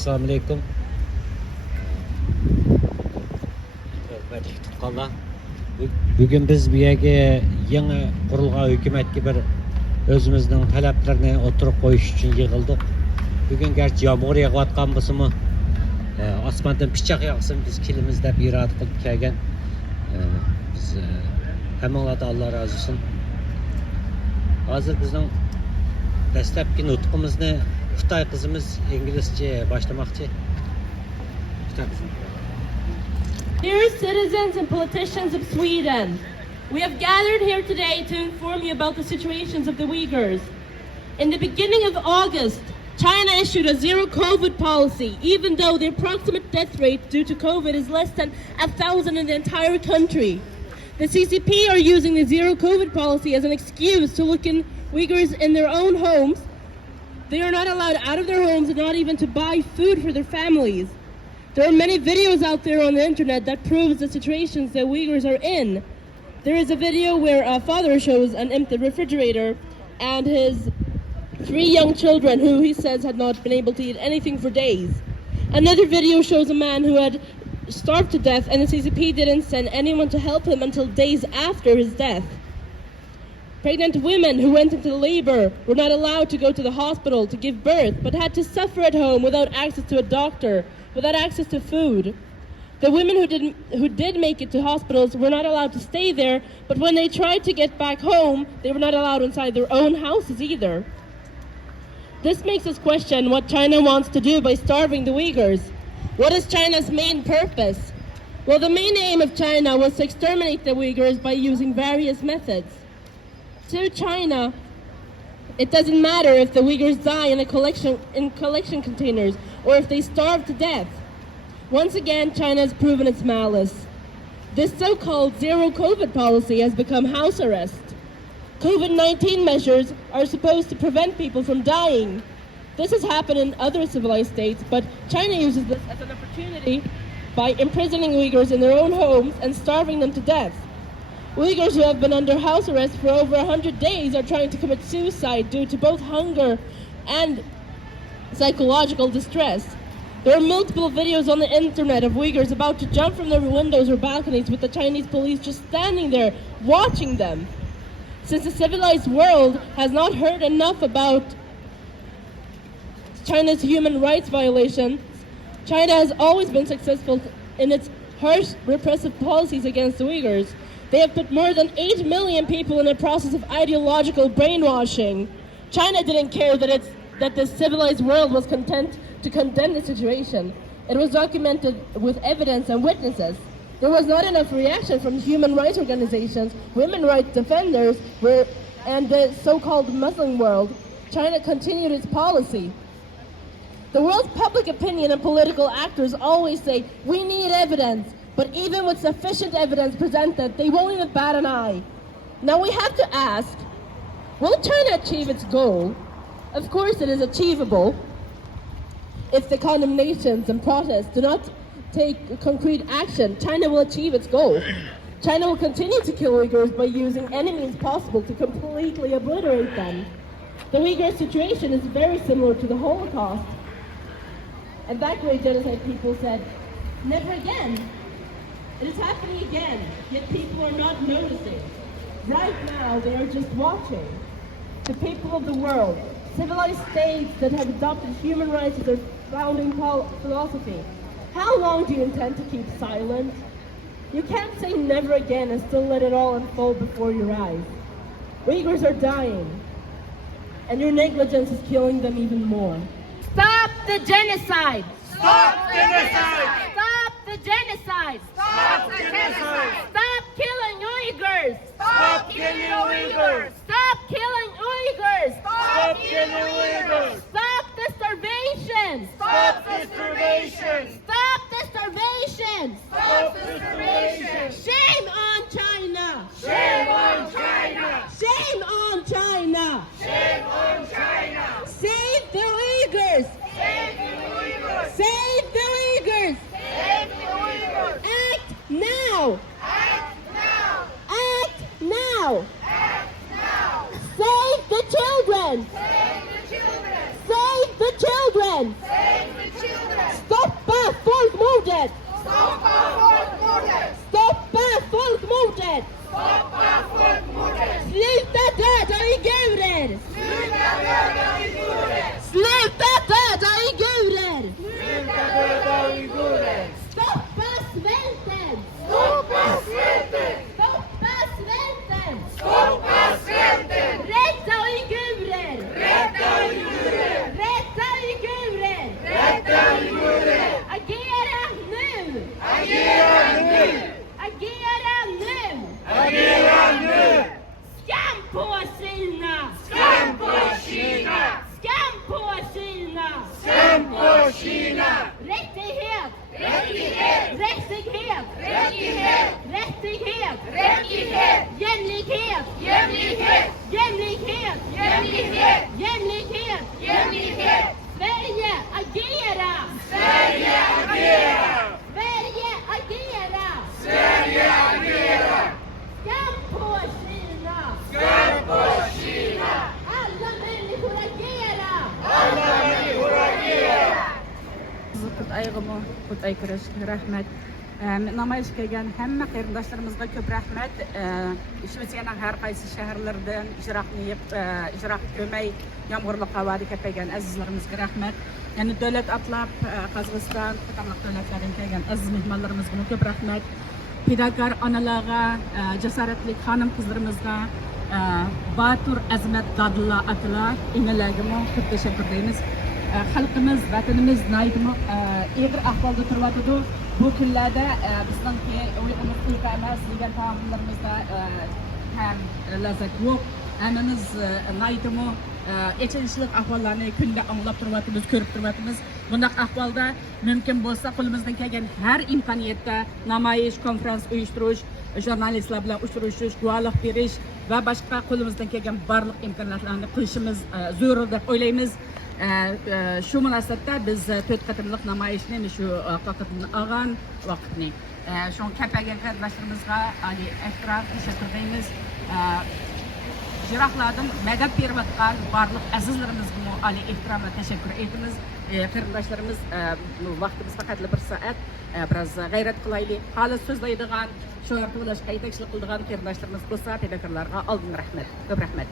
assalomu alaykum. Hurmatli tutqanlar, bugun biz bu yerga yangi qurilgan hukumatga bir o'zimizning talablarini o'tirib qo'yish uchun yig'ildik. Bugun garchi yomg'ir yog'ayotgan bo'lsa-mu, osmondan pichoq yog'sin biz kelimiz deb iroda qilib kelgan. Biz hammanglardan Alloh rozi bo'lsin. Hozir bizning dastlabki nutqimizni Xitoy qizimiz inglizcha boshlamoqchi. Xitoy qizim. Dear citizens and politicians of Sweden, we have gathered here today to inform you about the situations of the Uyghurs. In the beginning of August, China issued a zero COVID policy, even though the approximate death rate due to COVID is less than 1,000 in the entire country. The CCP are using the zero COVID policy as an excuse to look in Uyghurs in their own homes. They are not allowed out of their homes and not even to buy food for their families. There are many videos out there on the internet that proves the situations that Uyghurs are in. There is a video where a father shows an empty refrigerator and his 3 young children who he says had not been able to eat anything for days. Another video shows a man who had starved to death and the CCP didn't send anyone to help him until days after his death. Pregnant women who went into labor were not allowed to go to the hospital to give birth, but had to suffer at home without access to a doctor, without access to food. The women who did make it to hospitals were not allowed to stay there, but when they tried to get back home, they were not allowed inside their own houses either. This makes us question what China wants to do by starving the Uyghurs. What is China's main purpose? Well, the main aim of China was to exterminate the Uyghurs by using various methods. To China, it doesn't matter if the Uyghurs die in collection containers or if they starve to death. Once again, China has proven its malice. This so-called zero COVID policy has become house arrest. COVID-19 measures are supposed to prevent people from dying. This has happened in other civilized states, but China uses this as an opportunity by imprisoning Uyghurs in their own homes and starving them to death. Uyghurs who have been under house arrest for over 100 days are trying to commit suicide due to both hunger and psychological distress. There are multiple videos on the internet of Uyghurs about to jump from their windows or balconies with the Chinese police just standing there watching them. Since the civilized world has not heard enough about China's human rights violations, China has always been successful in its harsh repressive policies against the Uyghurs. They have put more than 8 million people in a process of ideological brainwashing. China didn't care that the civilized world was content to condemn the situation. It was documented with evidence and witnesses. There was not enough reaction from human rights organizations, women rights defenders, and the so-called Muslim world. China continued its policy. The world's public opinion and political actors always say, we need evidence. But even with sufficient evidence presented, they won't even bat an eye. Now we have to ask, will China achieve its goal? Of course it is achievable if the condemnations and protests do not take concrete action. China will achieve its goal. China will continue to kill Uyghurs by using any means possible to completely obliterate them. The Uyghur situation is very similar to the Holocaust. And that great genocide people said, never again. It is happening again, yet people are not noticing. Right now, they are just watching. The people of the world, civilized states that have adopted human rights as their founding philosophy. How long do you intend to keep silent? You can't say never again and still let it all unfold before your eyes. Uyghurs are dying, and your negligence is killing them even more. Stop the genocide! Stop genocide! Stop the genocide! Stop the genocide! Stop killing Uyghurs! Stop killing Uyghurs! Stop killing Uyghurs! Stop killing Uyghurs! Stop the starvation! Stop the starvation! Stop the starvation! Stop the starvation! Shame on China! Shame on China! Shame on China! Shame on China! Save the Uyghurs! Save the Uyghurs! Save the Uyghurs! Save the Uyghurs! Act now! Act now! Act now! Act now! Save the children! Save the children! Save the children! Save the children! Qutay kirish, rahmat. Namoyish kelgan hamma qېرىنداشلىرىمىزغا ko'p rahmat. Shvetsiyaning har qaysi shaharlaridan ijroq ko'may yomg'irli havoda kelgan azizlarimizga rahmat. Yani davlat atlab Qozog'iston qatorliq davlatlardan kelgan aziz mehmonlarimizga ko'p rahmat. Fidokor onalarga, jasoratli xonim qizlarimizga, Batur azimat dadilla atalar, enalarga ko'p tashakkur deymiz. Xalqimiz, vatanimiz naydimi eg'ir ahvolda turibdi. Bu kunlarda bizningki uyqumuzdagi emas degan taomlarimizda ham lazzat yo'q. Hammamiz naydimi echinishlik ahvollarni kunda anglab turibmiz, ko'rib turibmiz. Bundaq ahvolda mumkin bo'lsa qo'limizdan kelgan har imkoniyatda namoyish, konferens uyushtirish, jurnalistlar bilan uchrashish, guvohlik berish va boshqa qo'limizdan kelgan barliq imkoniyatlarni qilishimiz zarur deb o'ylaymiz. Shu munosabatda biz 4 qatimliq namoyishni shu vaqtini olgan vaqtini shu kapagan qېرىنداشلىرىمىزغا ehtirom tashakkur deymiz. Jiroqlardan madad berayotgan barliq azizlarimizga ehtirom va tashakkur etamiz. Qېرىنداشلىرىمىz vaqtimiz faqat 1 soat biroz g'ayrat qilaylik. Xolis so'zlaydigan, shularga qulashqa yetakchilik qiladigan qېرىنداشلىرىمىz bo'lsa, pedagogllarga oldin rahmat. Ko'p rahmat.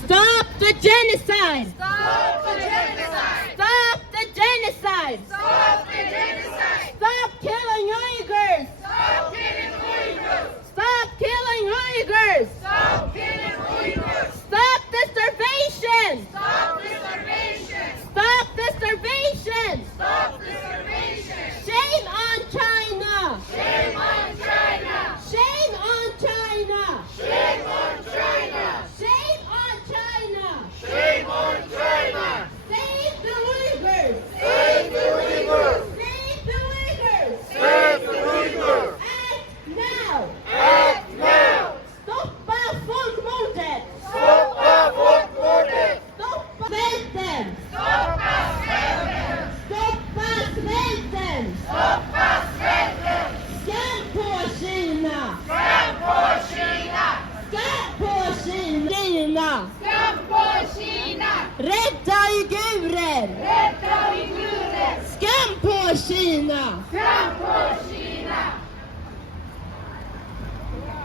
Stop the genocide! Stop the genocide! Stop the genocide! Stop the genocide! Stop killing Uyghurs! Stop killing Uyghurs! Stop killing Uyghurs! Stop killing Uyghurs! Stop the starvation! Stop the starvation! Stop the starvation! Stop the starvation! Shame on China! Shame on China! Shame on China! Shame on China! Shame on China! Shame on China! Save the Uyghurs! Save the Uyghurs! Save the Uyghurs! Save the Uyghurs! Act now! Act now! Stoppa folkmordet! Stoppa folkmordet! Stoppa svälten! Stoppa svälten! Stoppa svälten! Stoppa svälten! Skam på Kina! Skam på Kina! Skam på Kina! Skam på Kina! Rädda uigurer! Rädda uigurer! Skam på Kina! Skam på Kina!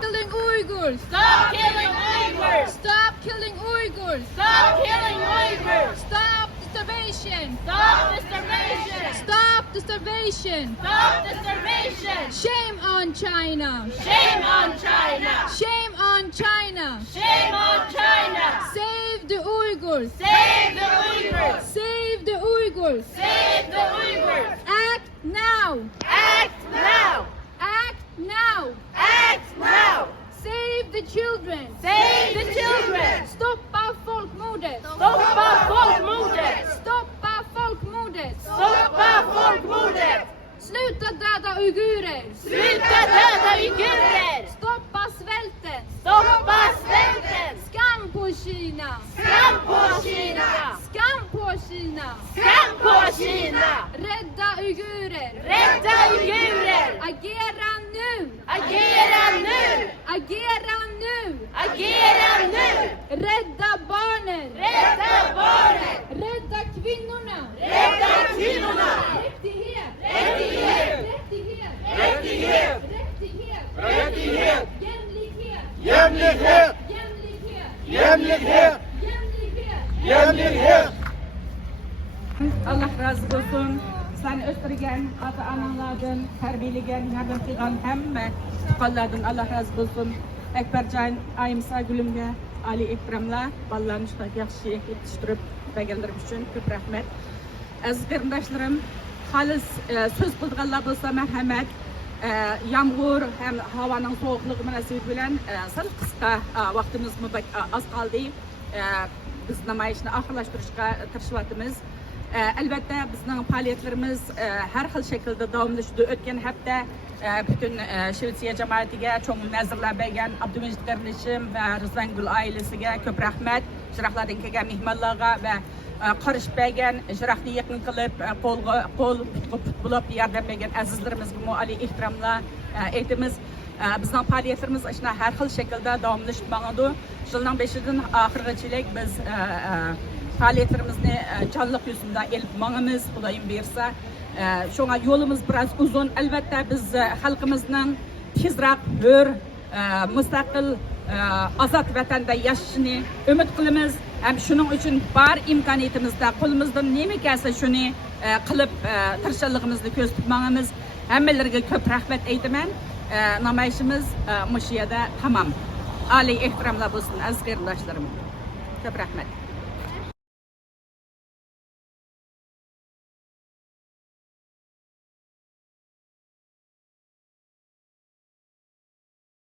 Killing Uyghurs! Stop killing Uyghurs! Stop killing Uyghurs! Stop killing Uyghurs! Stop the starvation! Stop the starvation! Stop the starvation! Stop the starvation! Shame on China! Shame on China! Shame on China! Shame on China! Save the Uyghurs! Save the Uyghurs! Save the Uyghurs! Save the Uyghurs! Act now! Act now! Act now! Act now! Save the children! Save the children! Stoppa folkmordet! Stoppa folkmordet! Stoppa folkmordet! Stoppa folkmordet! Sluta döda uigurer! Sluta döda uigurer! Stoppa svälten! Stoppa svälten! Skam på Kina! Skam på Kina! Skam på Kina! Skam på Kina! Rädda uigurer! Rädda uigurer! Agera nu! Agera nu! Agera nu! Agera nu! Rädda barnen! Rädda barnen! Rädda kvinnorna! Rädda kvinnorna! Rättighet! Rättighet! Rättighet! Rättighet! Rättighet! Rättighet! Jämlikhet! Jämlikhet! Jämlikhet! Jämlikhet! Jämlikhet! Jämlikhet! Allah razı olsun. Sen östürgen, ata-analardan, terbiyeligen, yardım kılgan hemme tukallardan Allah razı olsun. Ekbercan, ayımsa gülümge, Ali ikramlar, ballarını şu yaxşı yetiştirip beğendirim için köp rahmet. Aziz qېرىنداشلىرىم, xalis söz qıldıqanlar bolsa merhamet. Yağmur hem havanın soğukluğu münasebeti bilen sal qısqa vaqtimiz az qaldı. Biz namoyishni oxirlashtirishga tirishayapmiz. Albatta bizning faoliyatlarimiz har xil shaklda davomlashdi. O'tgan hafta bütün Shvetsiya jamoatiga cho'ng nazarlar bergan Abdumajid Qarlishim va Rizvangul oilasiga ko'p rahmat. Jiroqlardan kelgan mehmonlarga va qarish bergan, jiroqni yaqin qilib qo'l bo'lib yordam bergan azizlarimizga oliy ehtiromlar aytamiz. Bizning faoliyatlarimiz ishna har xil shaklda davomlashib boradi. Yilning 5-dan oxirigacha biz faoliyatlarimizni jonliq yuzida elib boramiz. Xudoyim bersa, Şoňa yolumuz biraz uzun. Elbette biz halkımızın tezroq hür, mustaqil, azat vatanda yaşashini umid qilamiz. Hem şunun için bar imkaniyetimizde qo'limizdan nima kelsa shuni qilib tirishchiligimizni ko'z tutmamiz. Hammalarga ko'p rahmat aytaman. Namoyishimiz mush yerda tamam. Oliy ehtiromlar bo'lsin aziz qarindoshlarım. Ko'p rahmat.